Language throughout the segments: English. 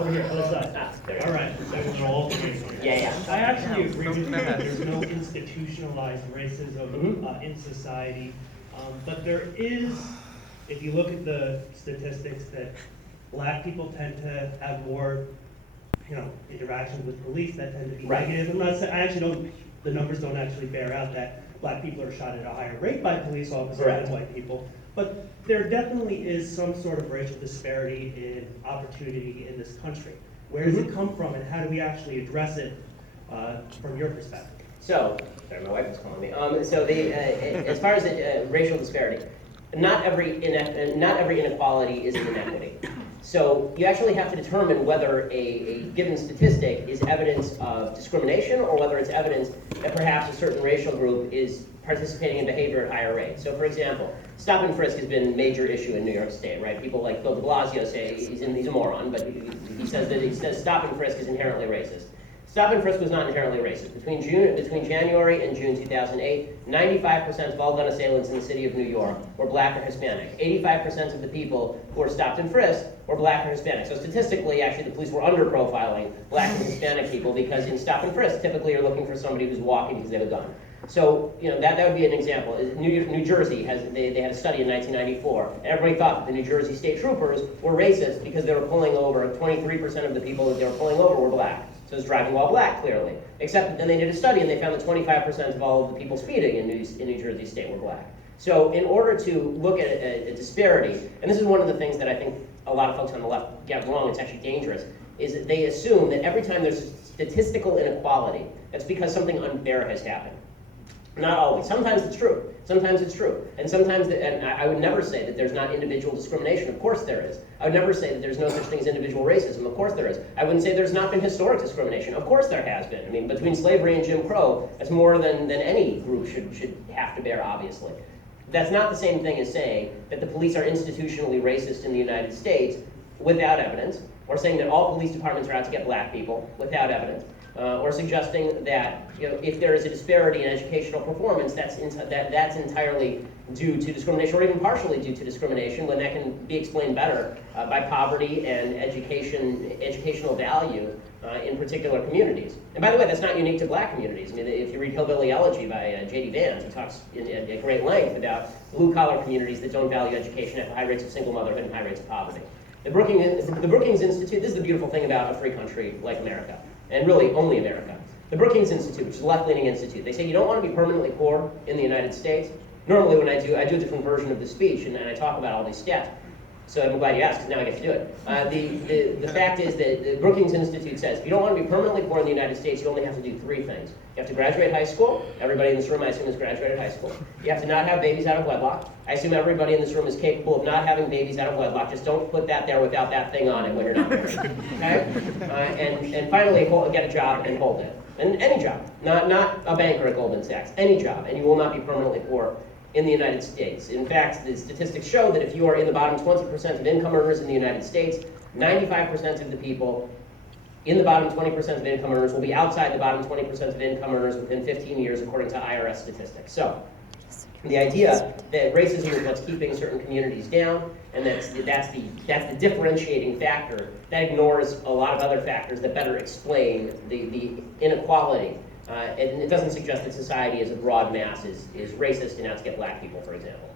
Over here, other side. There. All right. So we're all Yeah. I actually agree with you that there's no institutionalized racism Mhm. in society. But there is, if you look at the statistics, that black people tend to have more, interactions with police that tend to be Right. negative. I'm not saying, I actually don't, the numbers don't actually bear out that black people are shot at a higher rate by police officers Correct. than white people. But there definitely is some sort of racial disparity in opportunity in this country. Where does it come from, and how do we actually address it from your perspective? So, sorry, my wife is calling me. As far as the racial disparity, not every inequality is an inequity. So you actually have to determine whether a given statistic is evidence of discrimination or whether it's evidence that perhaps a certain racial group is participating in behavior at higher rates. So for example, stop and frisk has been a major issue in New York State, right? People like Bill de Blasio say he's a moron, but he says stop and frisk is inherently racist. Stop and frisk was not inherently racist. Between January and June 2008, 95% of all gun assailants in the city of New York were black or Hispanic. 85% of the people who were stopped and frisked were black or Hispanic. So statistically, actually, the police were under-profiling black and Hispanic people because in stop and frisk, typically you're looking for somebody who's walking because they have a gun. So, that would be an example. New Jersey they had a study in 1994. Everybody thought that the New Jersey state troopers were racist because they were pulling over, 23% of the people that they were pulling over were black. So it's driving while black, clearly. Except that then they did a study and they found that 25% of all of the people speeding in New Jersey state were black. So in order to look at a disparity, and this is one of the things that I think a lot of folks on the left get wrong, it's actually dangerous, is that they assume that every time there's statistical inequality, that's because something unfair has happened. Not always. Sometimes it's true. Sometimes it's true. And sometimes, and I would never say that there's not individual discrimination. Of course there is. I would never say that there's no such thing as individual racism. Of course there is. I wouldn't say there's not been historic discrimination. Of course there has been. I mean, between slavery and Jim Crow, that's more than any group should have to bear, obviously. That's not the same thing as saying that the police are institutionally racist in the United States without evidence, or saying that all police departments are out to get black people without evidence. Or suggesting that if there is a disparity in educational performance, that's entirely due to discrimination, or even partially due to discrimination, when that can be explained better by poverty and educational value in particular communities. And by the way, that's not unique to black communities. I mean, if you read Hillbilly Elegy by J.D. Vance, he talks at great length about blue-collar communities that don't value education, have high rates of single motherhood and high rates of poverty. The Brookings Institute, this is the beautiful thing about a free country like America, and really only America. The Brookings Institute, which is a left-leaning institute, they say you don't want to be permanently poor in the United States. Normally when I do a different version of the speech, and I talk about all these stats. So I'm glad you asked, because now I get to do it. The fact is that the Brookings Institute says if you don't want to be permanently poor in the United States, you only have to do three things. You have to graduate high school. Everybody in this room, I assume, has graduated high school. You have to not have babies out of wedlock. I assume everybody in this room is capable of not having babies out of wedlock. Just don't put that there without that thing on it when you're not married. Okay? And finally, get a job and hold it. And any job, not a banker at Goldman Sachs, any job, and you will not be permanently poor in the United States. In fact, the statistics show that if you are in the bottom 20% of income earners in the United States, 95% of the people in the bottom 20% of income earners will be outside the bottom 20% of income earners within 15 years, according to IRS statistics. So, the idea that racism is what's keeping certain communities down, and that's the differentiating factor, that ignores a lot of other factors that better explain the inequality. And it doesn't suggest that society as a broad mass is racist and out to get black people, for example.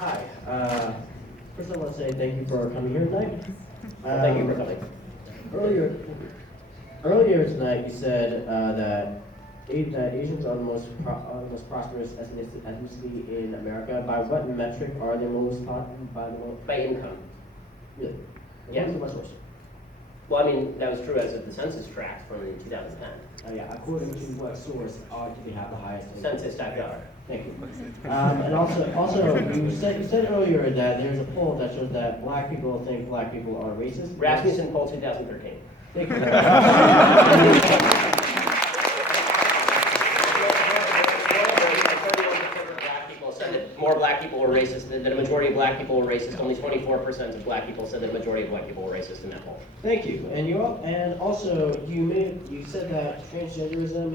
Hi. First I want to say thank you for coming here tonight. Thank you for coming. Earlier tonight you said that Asians are the most prosperous ethnicity in America. By what metric are they most By income. Really? Yeah. What's the best source? Well, I mean, that was true as of the census tract from 2010. Yeah, according to what source do they have the highest income? Census.gov. Thank you. And also, you said earlier that there's a poll that shows that black people think black people are racist. Rasmussen poll 2013. Thank you. Black people said that more black people were racist, that a majority of black people were racist. Only 24% of black people said that a majority of white people were racist in that poll. Thank you. And also you said that transgenderism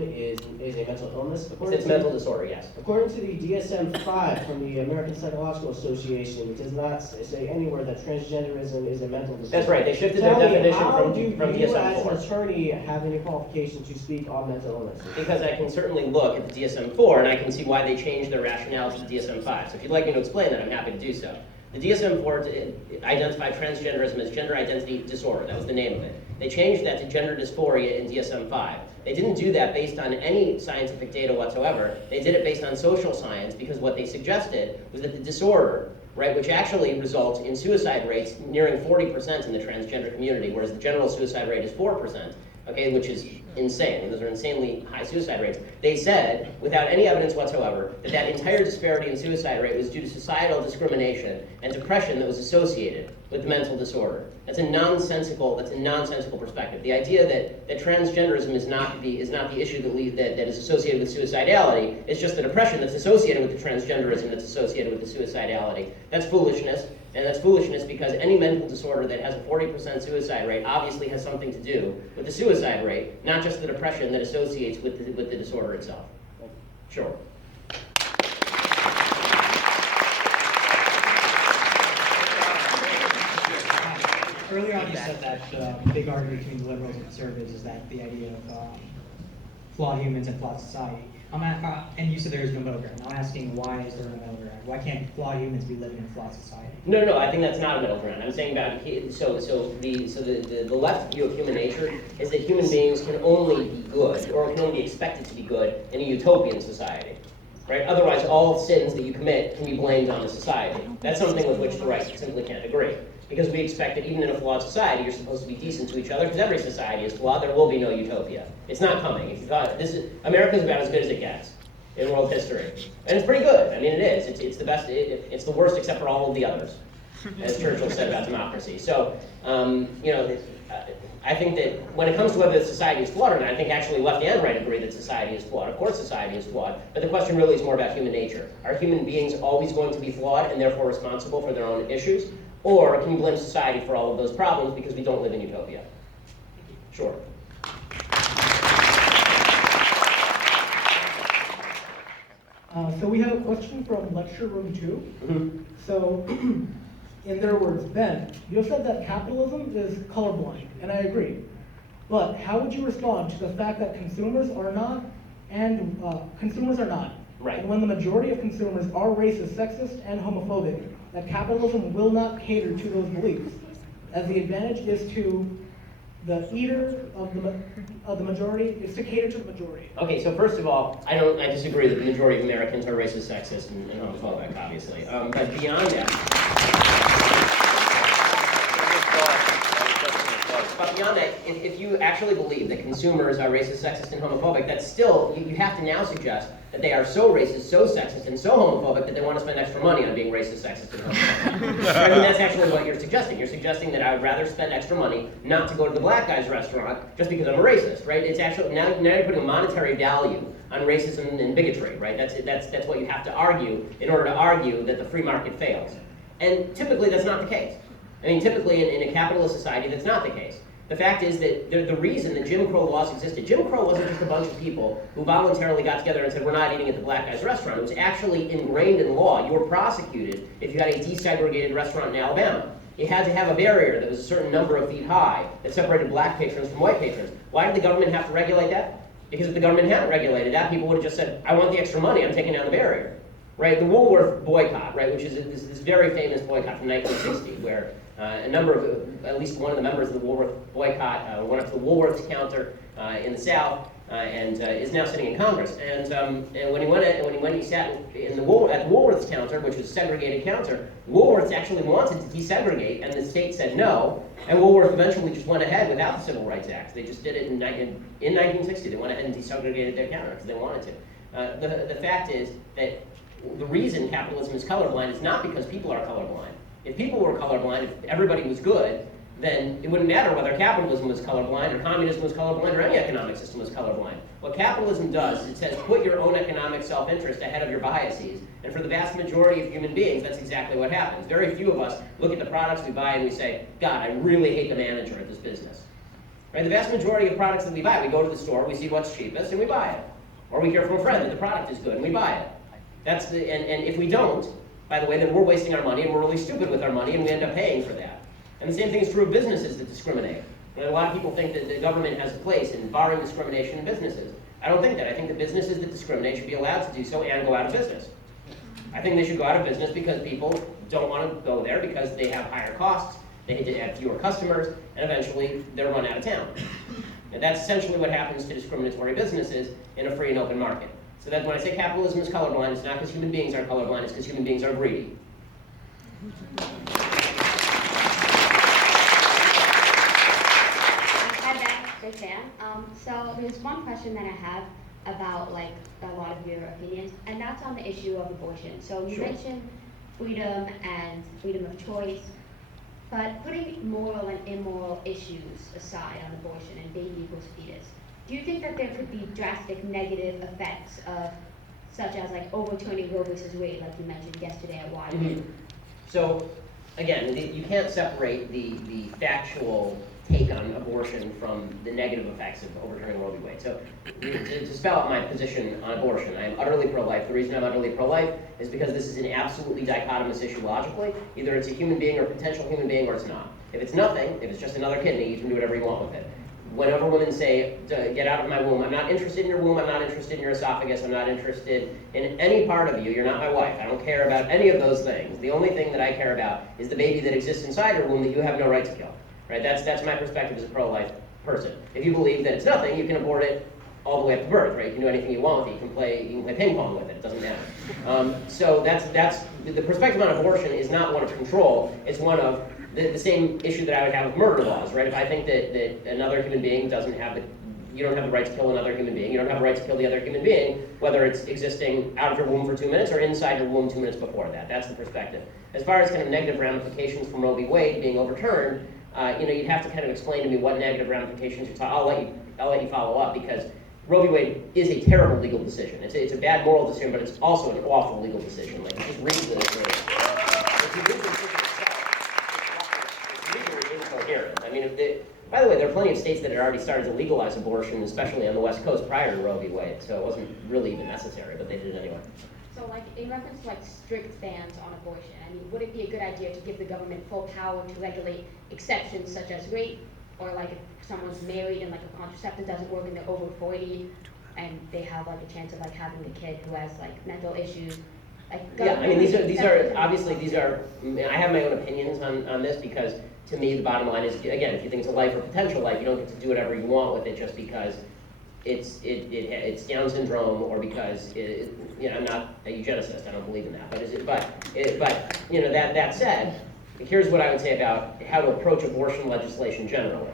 is a mental illness. It's mental disorder, yes. According to the DSM-5 from the American Psychological Association, it does not say anywhere that transgenderism is a mental disorder. That's right. They shifted Tell their me, definition how from do you DSM-4. as an attorney have any qualification to speak on mental illness? Because I can certainly look at the DSM-4 and I can see why they changed their rationale to the DSM-5. So if you'd like me to explain that, I'm happy to do so. The DSM-4 identified transgenderism as gender identity disorder. That was the name of it. They changed that to gender dysphoria in DSM-5. They didn't do that based on any scientific data whatsoever. They did it based on social science because what they suggested was that the disorder, right, which actually results in suicide rates nearing 40% in the transgender community, whereas the general suicide rate is 4%, okay, which is insane. Those are insanely high suicide rates. They said, without any evidence whatsoever, that that entire disparity in suicide rate was due to societal discrimination and depression that was associated with the mental disorder. That's a nonsensical perspective. The idea that transgenderism is not the issue that is associated with suicidality. It's just the depression that's associated with the transgenderism that's associated with the suicidality. That's foolishness. And that's foolishness because any mental disorder that has a 40% suicide rate obviously has something to do with the suicide rate, not just the depression that associates with the disorder itself. Sure. Earlier on you said that the big argument between the liberals and conservatives is that the idea of flawed humans and flawed society. And you said there is no middle ground. I'm asking, why is there no middle ground? Why can't flawed humans be living in a flawed society? No, I think that's not a middle ground. I'm saying about the left view of human nature is that human beings can only be good, or can only be expected to be good in a utopian society, right? Otherwise, all sins that you commit can be blamed on the society. That's something with which the right simply can't agree. Because we expect that even in a flawed society, you're supposed to be decent to each other, because every society is flawed. There will be no utopia. It's not coming. If you thought America's about as good as it gets in world history, and it's pretty good. I mean, it is. It's the best. It's the worst except for all of the others, as Churchill said about democracy. So, I think that when it comes to whether society is flawed or not, I think actually left and right agree that society is flawed. Of course, society is flawed, but the question really is more about human nature. Are human beings always going to be flawed and therefore responsible for their own issues? Or can we blame society for all of those problems because we don't live in utopia? Sure. So we have a question from lecture room 2. Mm-hmm. So, in their words, Ben, you have said that capitalism is colorblind, and I agree. But how would you respond to the fact that consumers are not, and consumers are not? Right. And when the majority of consumers are racist, sexist, and homophobic, that capitalism will not cater to those beliefs, as the advantage is to the eater of the majority, is to cater to the majority. Okay, so first of all, I disagree that the majority of Americans are racist, sexist, and homophobic, obviously. But beyond that, if you actually believe that consumers are racist, sexist, and homophobic, that's still, you have to now suggest that they are so racist, so sexist, and so homophobic that they want to spend extra money on being racist, sexist, and homophobic. I mean, that's actually what you're suggesting. You're suggesting that I would rather spend extra money not to go to the black guy's restaurant just because I'm a racist, right? It's actually, now you're putting a monetary value on racism and bigotry, right? That's what you have to argue in order to argue that the free market fails. And typically that's not the case. I mean, typically in a capitalist society, that's not the case. The fact is that the reason that Jim Crow laws existed, Jim Crow wasn't just a bunch of people who voluntarily got together and said, we're not eating at the black guy's restaurant. It was actually ingrained in law. You were prosecuted if you had a desegregated restaurant in Alabama. You had to have a barrier that was a certain number of feet high that separated black patrons from white patrons. Why did the government have to regulate that? Because if the government hadn't regulated that, people would have just said, I want the extra money, I'm taking down the barrier. Right? The Woolworth boycott, right, which is this very famous boycott from 1960, where a number of, at least one of the members of the Woolworth boycott went up to the Woolworths counter in the South and is now sitting in Congress. And when he sat at the Woolworths counter, which was a segregated counter, Woolworths actually wanted to desegregate, and the state said no. And Woolworth eventually just went ahead without the Civil Rights Act. They just did it in 1960. They went ahead and desegregated their counter because they wanted to. The fact is that the reason capitalism is colorblind is not because people are colorblind. If people were colorblind, if everybody was good, then it wouldn't matter whether capitalism was colorblind or communism was colorblind or any economic system was colorblind. What capitalism does is it says put your own economic self-interest ahead of your biases, and for the vast majority of human beings, that's exactly what happens. Very few of us look at the products we buy and we say, God, I really hate the manager at this business. Right? The vast majority of products that we buy, we go to the store, we see what's cheapest, and we buy it. Or we hear from a friend that the product is good, and we buy it. And if we don't, by the way, then we're wasting our money, and we're really stupid with our money, and we end up paying for that. And the same thing is true of businesses that discriminate. And a lot of people think that the government has a place in barring discrimination in businesses. I don't think that. I think that businesses that discriminate should be allowed to do so and go out of business. I think they should go out of business because people don't want to go there because they have higher costs, they need to have fewer customers, and eventually they're run out of town. And that's essentially what happens to discriminatory businesses in a free and open market. So that when I say capitalism is colorblind, it's not because human beings are colorblind, it's because human beings are greedy. So there's one question that I have about like a lot of your opinions, and that's on the issue of abortion. So you Sure. mentioned freedom and freedom of choice, but putting moral and immoral issues aside on abortion and baby equals fetus, do you think that there could be drastic negative effects of, such as like overturning Roe versus Wade, like you mentioned yesterday at Washington? So, again, you can't separate the factual take on abortion from the negative effects of overturning Roe v. Wade. So, to spell out my position on abortion, I am utterly pro-life. The reason I'm utterly pro-life is because this is an absolutely dichotomous issue logically. Either it's a human being or a potential human being, or it's not. If it's nothing, if it's just another kidney, you can do whatever you want with it. Whenever women say, get out of my womb, I'm not interested in your womb, I'm not interested in your esophagus, I'm not interested in any part of you, you're not my wife, I don't care about any of those things. The only thing that I care about is the baby that exists inside your womb that you have no right to kill. Right? That's my perspective as a pro-life person. If you believe that it's nothing, you can abort it all the way up to birth, right? You can do anything you want with it. You can play ping pong with it. It doesn't matter. So that's the perspective on abortion is not one of control. It's one of the same issue that I would have with murder laws, right? If I think that another human being doesn't have you don't have the right to kill another human being. You don't have the right to kill the other human being, whether it's existing out of your womb for 2 minutes or inside your womb 2 minutes before that. That's the perspective. As far as kind of negative ramifications from Roe v. Wade being overturned, you'd have to kind of explain to me what negative ramifications you're talking. I'll let you follow up, because Roe v. Wade is a terrible legal decision. It's a bad moral decision, but it's also an awful legal decision. Like, just read the decision itself, it's legally incoherent. I mean, by the way, there are plenty of states that had already started to legalize abortion, especially on the West Coast, prior to Roe v. Wade, so it wasn't really even necessary, but they did it anyway. So like in reference to like strict bans on abortion, I mean, would it be a good idea to give the government full power to regulate exceptions such as rape, or like if someone's married and like a contraceptive doesn't work and they're over 40 and they have like a chance of like having a kid who has like mental issues? Like, yeah, I mean, these are obviously, I have my own opinions on this, because to me the bottom line is, again, if you think it's a life or potential life, you don't get to do whatever you want with it just because it's Down syndrome, or because I'm not a eugenicist, I don't believe in that. But that said, here's what I would say about how to approach abortion legislation generally.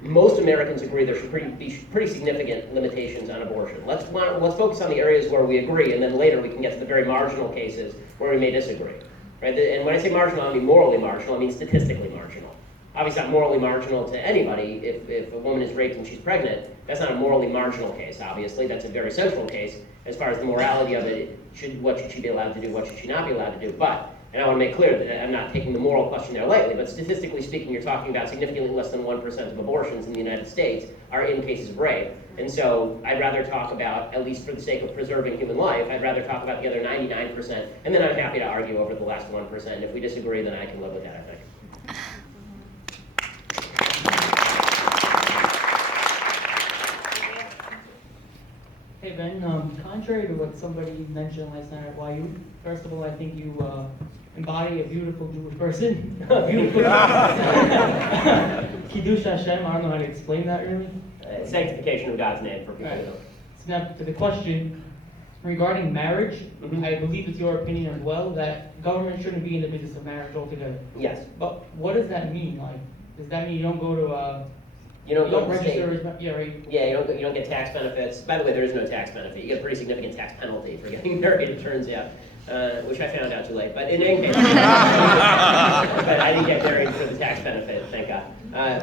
Most Americans agree there should be pretty significant limitations on abortion. Let's focus on the areas where we agree, and then later we can get to the very marginal cases where we may disagree. Right? And when I say marginal, I mean morally marginal, I mean statistically marginal. Obviously not morally marginal to anybody. If a woman is raped and she's pregnant, that's not a morally marginal case, obviously. That's a very central case as far as the morality of it. What should she be allowed to do? What should she not be allowed to do? But, and I want to make clear that I'm not taking the moral question there lightly, but statistically speaking, you're talking about significantly less than 1% of abortions in the United States are in cases of rape. And so I'd rather talk about, at least for the sake of preserving human life, I'd rather talk about the other 99%, and then I'm happy to argue over the last 1%. If we disagree, then I can live with that, I think. Hey Ben, contrary to what somebody mentioned last night at YU, first of all, I think you embody a beautiful Jewish person. Beautiful. Kiddush Hashem, I don't know how to explain that really. Sanctification of God's name for people who don't. So now to the question regarding marriage, I believe it's your opinion as well that government shouldn't be in the business of marriage altogether. Yes. But what does that mean? Like, does that mean you don't go to You don't go to register state. as, yeah, right? Yeah, you don't get tax benefits. By the way, there is no tax benefit. You get a pretty significant tax penalty for getting married, it turns out. which I found out too late. But in any case, but I didn't get married for the tax benefit, thank God.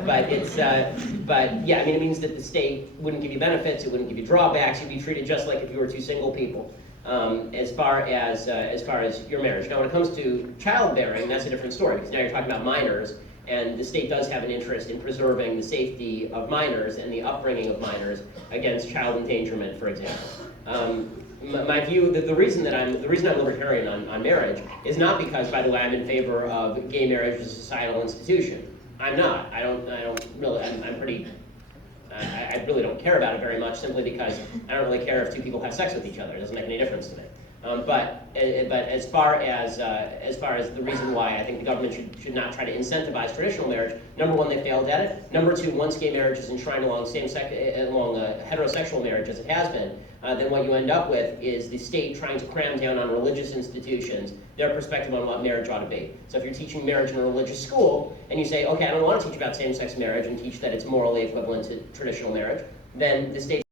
But yeah, I mean, it means that the state wouldn't give you benefits, it wouldn't give you drawbacks, you'd be treated just like if you were two single people. As far as your marriage. Now, when it comes to childbearing, that's a different story, because now you're talking about minors, and the state does have an interest in preserving the safety of minors and the upbringing of minors against child endangerment, for example. My view, the reason I'm libertarian on marriage is not because, by the way, I'm in favor of gay marriage as a societal institution. I'm not. I really don't care about it very much, simply because I don't really care if two people have sex with each other. It doesn't make any difference to me. But as far as the reason why I think the government should not try to incentivize traditional marriage, number one, they failed at it. Number two, once gay marriage is enshrined along heterosexual marriage, as it has been, then what you end up with is the state trying to cram down on religious institutions their perspective on what marriage ought to be. So if you're teaching marriage in a religious school, and you say, okay, I don't want to teach about same-sex marriage and teach that it's morally equivalent to traditional marriage, then the state